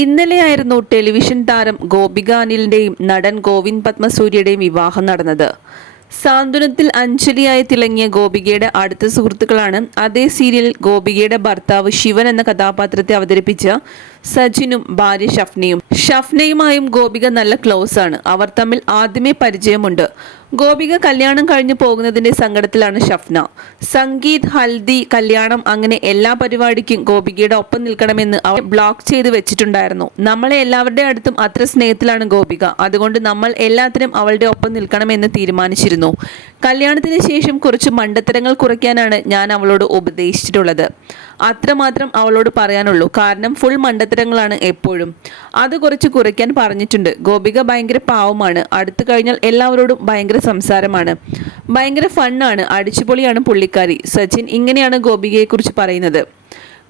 ഇന്നലെയായിരുന്നു ടെലിവിഷൻ താരം ഗോപിക അനിലിന്റെയും നടൻ ഗോവിന്ദ് പത്മസൂര്യയുടെയും വിവാഹം നടന്നത്. സാന്ത്വനത്തിൽ അഞ്ജലിയായി തിളങ്ങിയ ഗോപികയുടെ അടുത്ത സുഹൃത്തുക്കളാണ്. അതേ സീരിയലിൽ ഗോപികയുടെ ഭർത്താവ് ശിവൻ എന്ന കഥാപാത്രത്തെ അവതരിപ്പിച്ച സജിനും ഭാര്യ ഷഫ്നയും. ഷഫ്നയുമായും ഗോപിക നല്ല ക്ലോസ് ആണ്. അവർ തമ്മിൽ ആദ്യമേ പരിചയമുണ്ട്. ഗോപിക കല്യാണം കഴിഞ്ഞു പോകുന്നതിന്റെ സങ്കടത്തിലാണ് ഷഫ്ന. സംഗീത് ഹൽദി കല്യാണം അങ്ങനെ എല്ലാ പരിപാടിക്കും ഗോപികയുടെ ഒപ്പം നിൽക്കണമെന്ന് അവർ ബ്ലോക്ക് ചെയ്ത് വെച്ചിട്ടുണ്ടായിരുന്നു. നമ്മളെ എല്ലാവരുടെ അടുത്തും അത്ര സ്നേഹത്തിലാണ് ഗോപിക. അതുകൊണ്ട് നമ്മൾ എല്ലാത്തിനും അവളുടെ ഒപ്പം നിൽക്കണമെന്ന് തീരുമാനിച്ചിരുന്നു. കല്യാണത്തിന് ശേഷം കുറച്ച് മണ്ടത്തരങ്ങൾ കുറയ്ക്കാനാണ് ഞാൻ അവളോട് ഉപദേശിച്ചിട്ടുള്ളത്. അത്രമാത്രം അവളോട് പറയാനുള്ളൂ. കാരണം ഫുൾ മണ്ടത്തരങ്ങളാണ് എപ്പോഴും. അത് കുറച്ച് കുറയ്ക്കാൻ പറഞ്ഞിട്ടുണ്ട്. ഗോപിക ഭയങ്കര പാവമാണ്. അടുത്തു കഴിഞ്ഞാൽ എല്ലാവരോടും ഭയങ്കര സംസാരമാണ്. ഭയങ്കര ഫണ്ണാണ്. അടിച്ചുപൊളിയാണ് പുള്ളിക്കാരി. സച്ചിൻ ഇങ്ങനെയാണ് ഗോപികയെക്കുറിച്ച് പറയുന്നത്.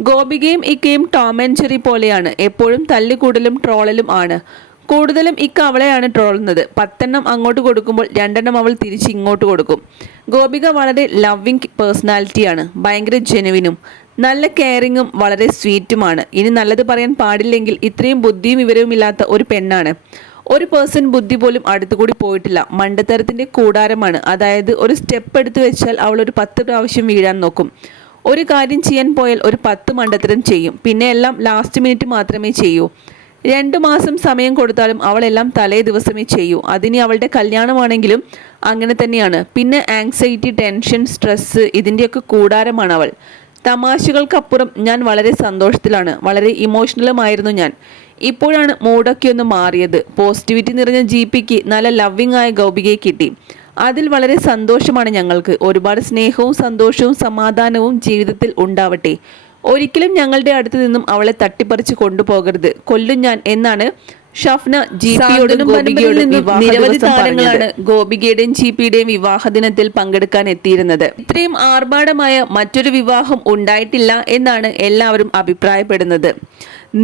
ഗോപികയും ഇക്കയും ടോം ആൻഡ് ജെറി പോലെയാണ്. എപ്പോഴും തല്ലുകൂടലും ട്രോളലും ആണ്. കൂടുതലും ഇക്ക അവളെയാണ് ട്രോളുന്നത്. പത്തെണ്ണം അങ്ങോട്ട് കൊടുക്കുമ്പോൾ രണ്ടെണ്ണം അവൾ തിരിച്ച് ഇങ്ങോട്ട് കൊടുക്കും. ഗോപിക വളരെ ലവ്വിങ് പേഴ്സണാലിറ്റിയാണ് ഭയങ്കര ജെനുവിനും നല്ല കെയറിങ്ങും വളരെ സ്വീറ്റുമാണ് ഇനി നല്ലത് പറയാൻ പാടില്ലെങ്കിൽ ഇത്രയും ബുദ്ധിയും വിവരവും ഇല്ലാത്ത ഒരു പെണ്ണാണ്. ഒരു പേഴ്സൺ ബുദ്ധി പോലും അടുത്തുകൂടി പോയിട്ടില്ല. മണ്ടത്തരത്തിന്റെ കൂടാരമാണ്. അതായത് ഒരു സ്റ്റെപ്പ് എടുത്തു വെച്ചാൽ അവൾ ഒരു പത്ത് പ്രാവശ്യം വീഴാൻ നോക്കും. ഒരു കാര്യം ചെയ്യാൻ പോയാൽ ഒരു പത്ത് മണ്ടത്തരം ചെയ്യും. പിന്നെ എല്ലാം ലാസ്റ്റ് മിനിറ്റ് മാത്രമേ ചെയ്യൂ. രണ്ടു മാസം സമയം കൊടുത്താലും അവളെല്ലാം തലേ ദിവസമേ ചെയ്യൂ. അതിനി അവളുടെ കല്യാണമാണെങ്കിലും അങ്ങനെ തന്നെയാണ്. പിന്നെ ആങ്സൈറ്റി ടെൻഷൻ സ്ട്രെസ്സ് ഇതിന്റെയൊക്കെ കൂടാരമാണ് അവൾ. തമാശകൾക്കപ്പുറം ഞാൻ വളരെ സന്തോഷത്തിലാണ്. വളരെ ഇമോഷണലുമായിരുന്നു ഞാൻ. ഇപ്പോഴാണ് മൂഡൊക്കെ ഒന്ന് മാറിയത്. പോസിറ്റിവിറ്റി നിറഞ്ഞ ജി പിക്ക് നല്ല ലവ്വിംഗ് ആയ ഗൗപികയെ കിട്ടി. അതിൽ വളരെ സന്തോഷമാണ് ഞങ്ങൾക്ക്. ഒരുപാട് സ്നേഹവും സന്തോഷവും സമാധാനവും ജീവിതത്തിൽ ഉണ്ടാവട്ടെ. ഒരിക്കലും ഞങ്ങളുടെ അടുത്ത് നിന്നും അവളെ തട്ടിപ്പറിച്ച് കൊണ്ടുപോകരുത്. കൊല്ലും ഞാൻ എന്നാണ് ഷഫ്ന ജിപിയോടും ഗോപികയോടും നിരവധി താരങ്ങളാണ് ഗോപികയുടെയും ജി പിയുടെയും വിവാഹ ദിനത്തിൽ പങ്കെടുക്കാൻ എത്തിയിരുന്നത്. ഇത്രയും ആർഭാടമായ മറ്റൊരു വിവാഹം ഉണ്ടായിട്ടില്ല എന്നാണ് എല്ലാവരും അഭിപ്രായപ്പെടുന്നത്.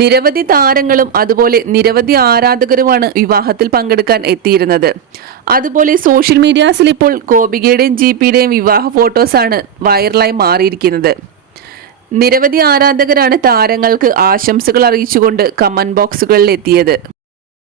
നിരവധി താരങ്ങളും അതുപോലെ നിരവധി ആരാധകരുമാണ് വിവാഹത്തിൽ പങ്കെടുക്കാൻ എത്തിയിരുന്നത്. അതുപോലെ സോഷ്യൽ മീഡിയാസിൽ ഇപ്പോൾ ഗോപികയുടെയും ജി പിയുടെയും വിവാഹ ഫോട്ടോസാണ് വൈറലായി മാറിയിരിക്കുന്നത്. നിരവധി ആരാധകരാണ് താരങ്ങൾക്ക് ആശംസകൾ അറിയിച്ചുകൊണ്ട് കമന്റ് ബോക്സുകളിൽ എത്തിയത്